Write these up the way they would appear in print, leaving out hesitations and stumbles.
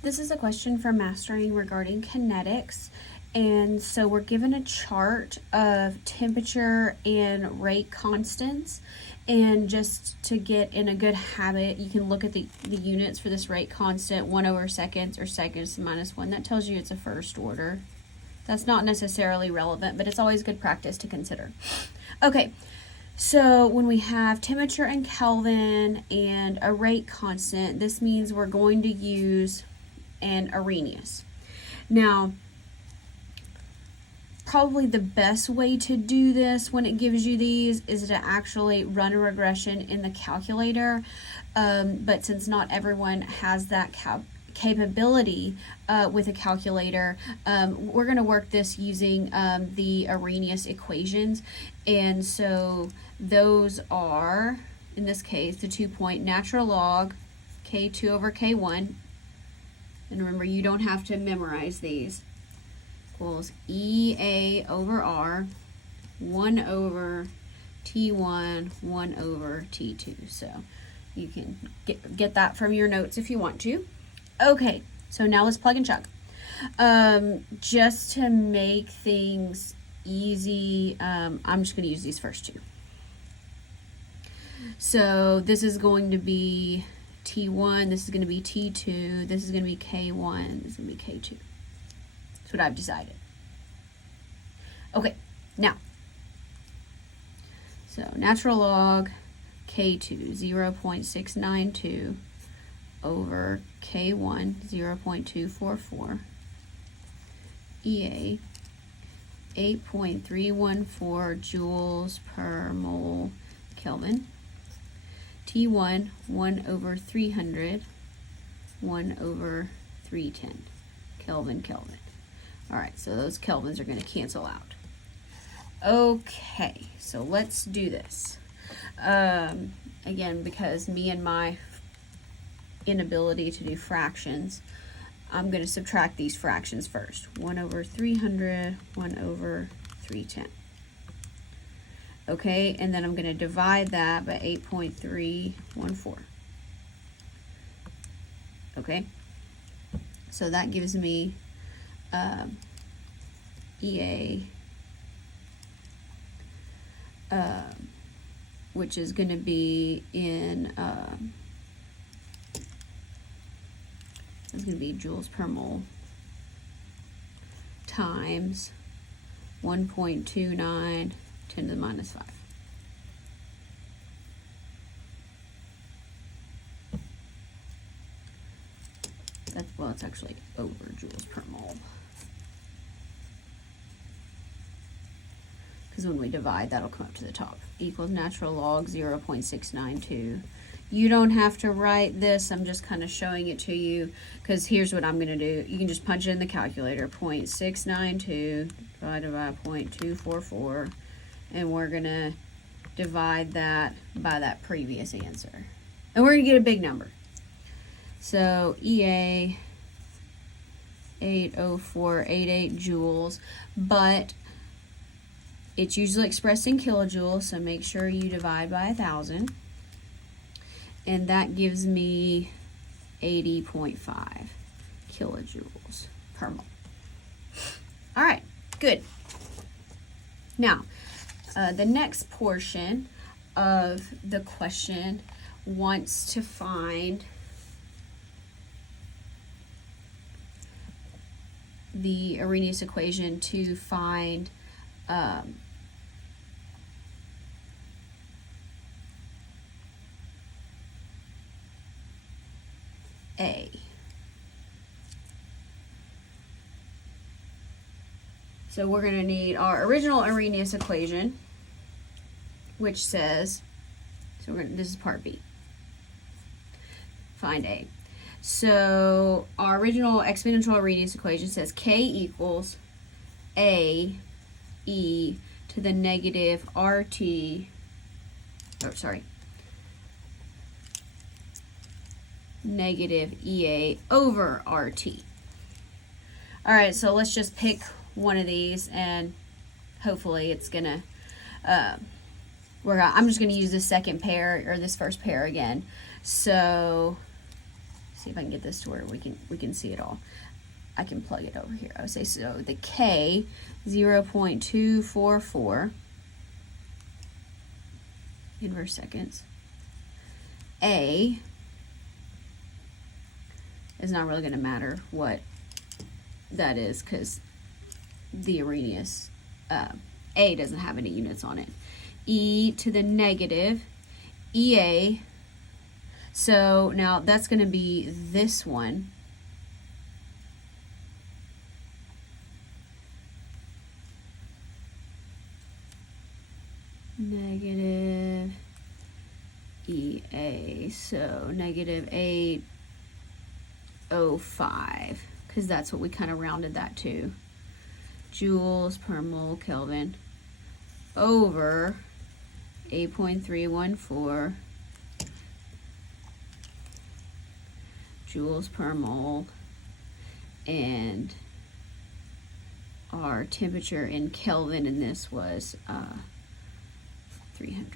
This is a question for mastering regarding kinetics. And so we're given a chart of temperature and rate constants. And just to get in a good habit, you can look at the units for this rate constant, 1/seconds or seconds to -1. That tells you it's a first order. That's not necessarily relevant, but it's always good practice to consider. Okay, so when we have temperature in Kelvin and a rate constant, this means we're going to use an Arrhenius. Now, probably the best way to do this when it gives you these is to actually run a regression in the calculator. But since not everyone has that capability with a calculator, we're going to work this using the Arrhenius equations. And so those are, in this case, the 2-point natural log K2 over K1. And remember, you don't have to memorize these. Equals EA over R, 1 over T1, 1 over T2. So you can get that from your notes if you want to. Okay, so now let's plug and chug. Just to make things easy, I'm just going to use these first two. So this is going to be T1, this is going to be T2, this is going to be K1, this is going to be K2. That's what I've decided. Okay, now, so natural log K2, 0.692 over K1, 0.244, EA, 8.314 joules per mole Kelvin, T1, 1 over 300, 1 over 310, Kelvin. All right, so those kelvins are going to cancel out. Okay, so let's do this. Again, because me and my inability to do fractions, I'm going to subtract these fractions first. 1 over 300, 1 over 310. Okay, and then I'm going to divide that by 8.314. Okay, so that gives me EA, which is going to be in, it's going to be joules per mole times 1.29 10 to the minus 5. Well, it's actually over joules per mole. Because when we divide, that'll come up to the top. Equals natural log 0.692. You don't have to write this. I'm just kind of showing it to you, because here's what I'm going to do. You can just punch it in the calculator. 0.692 divided by 0.244. And we're going to divide that by that previous answer. And we're going to get a big number. So EA 80488 joules, but it's usually expressed in kilojoules, so make sure you divide by 1,000. And that gives me 80.5 kilojoules per mole. All right, good. Now, the next portion of the question wants to find the Arrhenius equation to find A. So we're going to need our original Arrhenius equation, which says, so this is part B. Find A. So our original exponential Arrhenius equation says K equals A e to the negative RT, negative EA over RT. All right, so let's just pick one of these, and hopefully it's gonna I'm just gonna use the second pair, or this first pair again. So see if I can get this to where we can see it all. I can plug it over here. I would say, so the K, 0.244 inverse seconds. A is not really going to matter what that is because the Arrhenius A doesn't have any units on it. E to the negative EA. So now that's going to be this one. Negative EA, so negative 805, because that's what we kind of rounded that to. Joules per mole Kelvin over 8.314 joules per mole, and our temperature in Kelvin in this was 300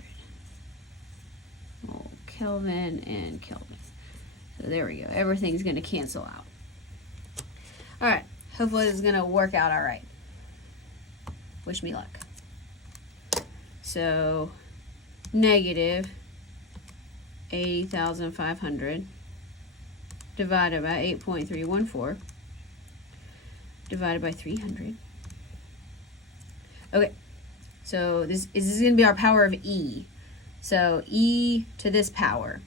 mole Kelvin and Kelvin. So there we go. Everything's going to cancel out. All right. Hopefully this is going to work out all right. Wish me luck. So negative 80,500 divided by 8.314 divided by 300. Okay. So this is going to be our power of E. So E to this power.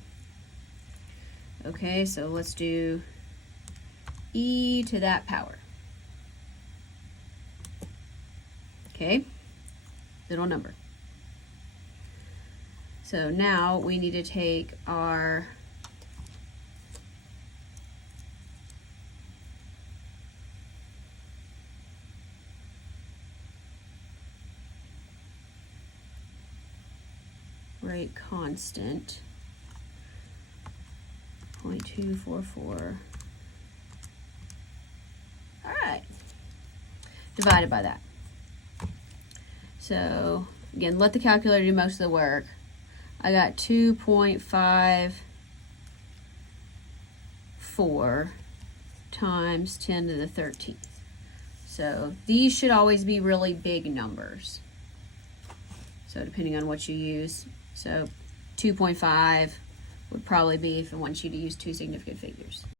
Okay, so let's do E to that power. Okay, little number. So now we need to take our rate constant, 0.244. All right, divided by that. So again, let the calculator do most of the work. I got 2.54 times 10 to the 13th. So these should always be really big numbers. So depending on what you use. So 2.5 would probably be if it wants you to use two significant figures.